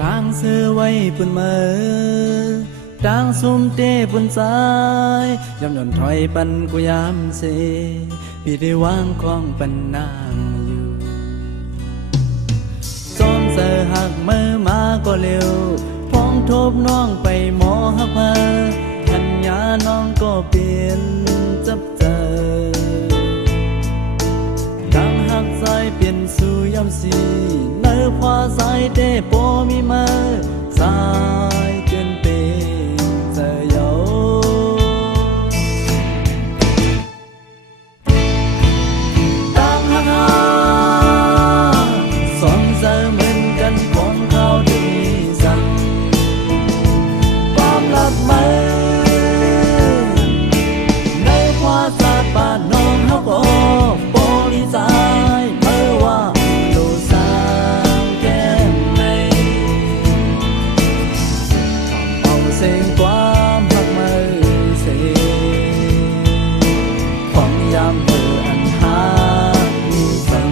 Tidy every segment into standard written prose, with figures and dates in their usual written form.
ต่างเสื้อไว้ปุ่นเมือต่างซุ่มเต้ปุ่นสายยำย่อนถอยปันกุยามเสพี่ได้วางของปันนางอยู่ซ้อมเสือหักมือมาก็เร็วพ้องทบน้องไปหมอหักมาทัญญาน้องก็เปลี่ยนจับเจอต่างหักสายเปลี่ยนสู่ยำสีเนื้อพาสายเต้โปมีมาสายเกินเปเจอเยาต่างหักหาสองเจอเหมือนกันของเขาดีสั่งความรักมือในพาสาป่าน้องเขาก็โปลิสายเมื่อว่าโลสางแก้มในทำเอาเสียงความหักมือเสียของยามเบื่ออันหามีฝัน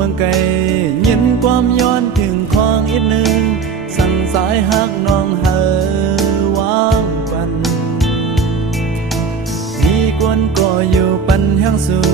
เมืองไกลยินความย้อนถึงของอีกหนึ่งสั่งสายหักน้องเฮอวางปันมีกวนก็อยู่ปันแห่งสู่